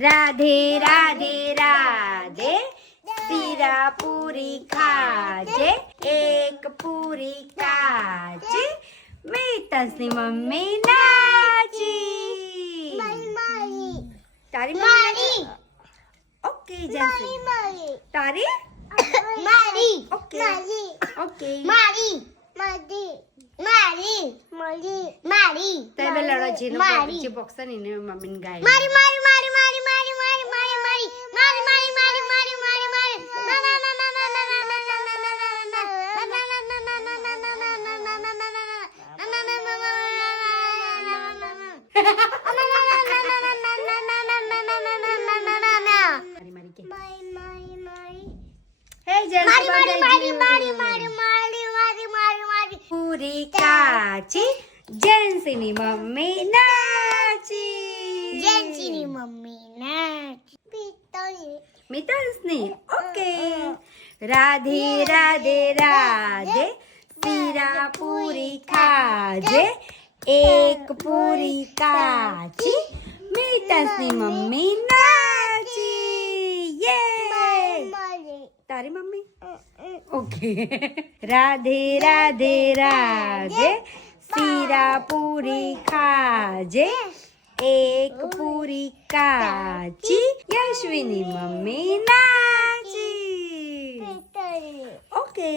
રાધે રાધે રાધે શીરા પૂરી ખાજે એક પૂરી કાજે મિતસની મમ્મી નાચી તારી મમ્મી ઓકે જસી તારી મારી ઓકે ઓકે મારી મારી મારી મારી મારી તે બે લડો છે મારી. જે બોક્સ ને એને મમ્મીને ગાય મારી મારી મારી મારી મારી મારી મારી મારી મારી મારી મારી મારી મારી મારી મારી કે હે જય પૂરી કાચી જેન્સીની મમ્મી નાચી જેન્સીની મમ્મી ના મિતસની ઓકે રાધે રાધે રાધે શીરા પૂરી ખાજે એક પૂરી કાચી મિતસની મમ્મી નાચી યે તારી મમ્મી ઓકે રાધે રાધે રાધે શીરા પૂરી ખાજે એક પૂરી કાચી યશવીની મમ્મી નાચી ઓકે